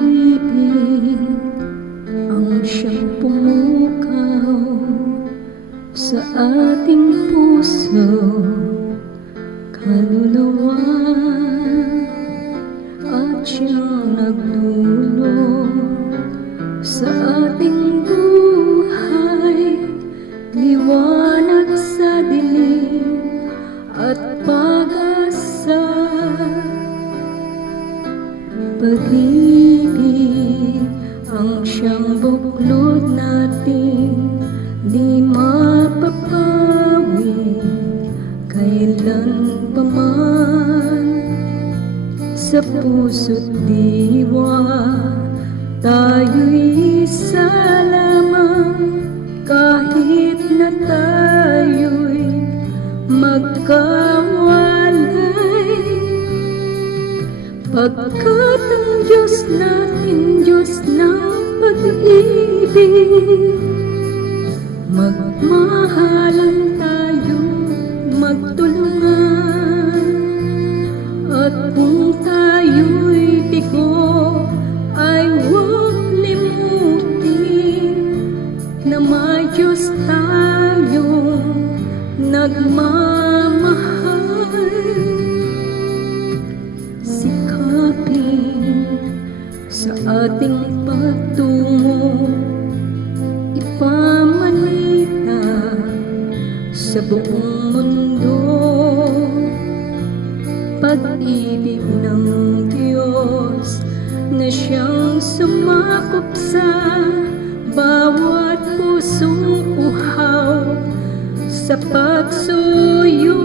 pag-ibig ang siyang pumukaw sa ating puso, kaluluwa, at siyang naglulong sa ating buhay, liwanag sa dilim at pag-asa. Pag-ibig ang siyang buklod natin, di mapapawi kailan pa man. Sa puso't diwa tayo'y isa lamang, kahit na tayo'y magkawalay, pagkat ang Diyos natin, Diyos ng pag-ibig. Magmahalan tayo, magtulungan, at kung tayo'y bigo ay huwag limutin na may Diyos tayong nagmamahal. Sikapin sa ating pagtungo, ipamanita sa buong mundo, pag-ibig ng Diyos na siyang sumakop sa bawat pusong uhaw sa pagsuyo.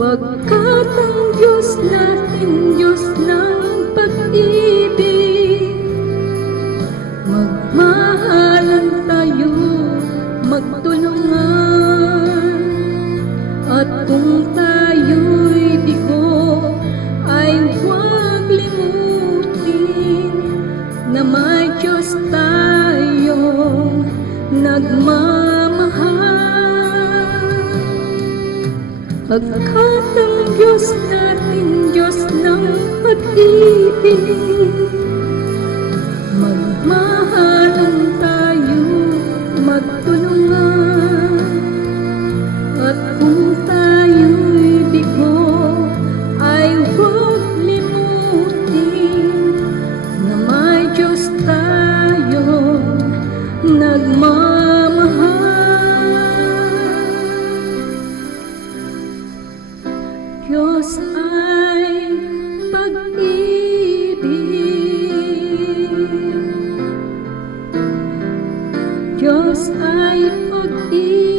Pagkat ang Diyos natin, Diyos ng pag-ibig, magmahalan tayo, magtulungan, at kung tayo'y bigo ay huwag limutin na may Diyos tayong nagmamahal. Pagkat ang Diyos natin, Diyos ng pag-ibig, magmahalan tayo, magtulungan, at kung tayo'y bigo ay huwag limutin na may Diyos tayong nagmamahal. Diyos ay pag-ibig, Diyos ay pag-ibig.